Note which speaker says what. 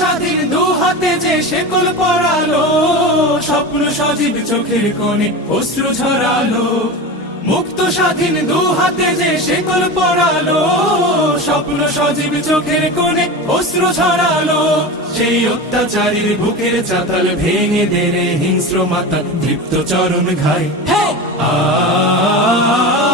Speaker 1: স্বাধীন দু হাতে যে শেকল পড়ালো স্বপ্ন সজীব চোখের কোণে অশ্রু ঝরালো। মুক্ত স্বাধীন দু হাতে যে শেকল পড়ালো স্বপ্ন সজীব চোখের কোণে অশ্রু ঝরালো। সেই অত্যাচারীর বুকের চাতাল ভেঙে দেরে হিংস্র মাতা তৃপ্ত চরণ ঘাই। আয়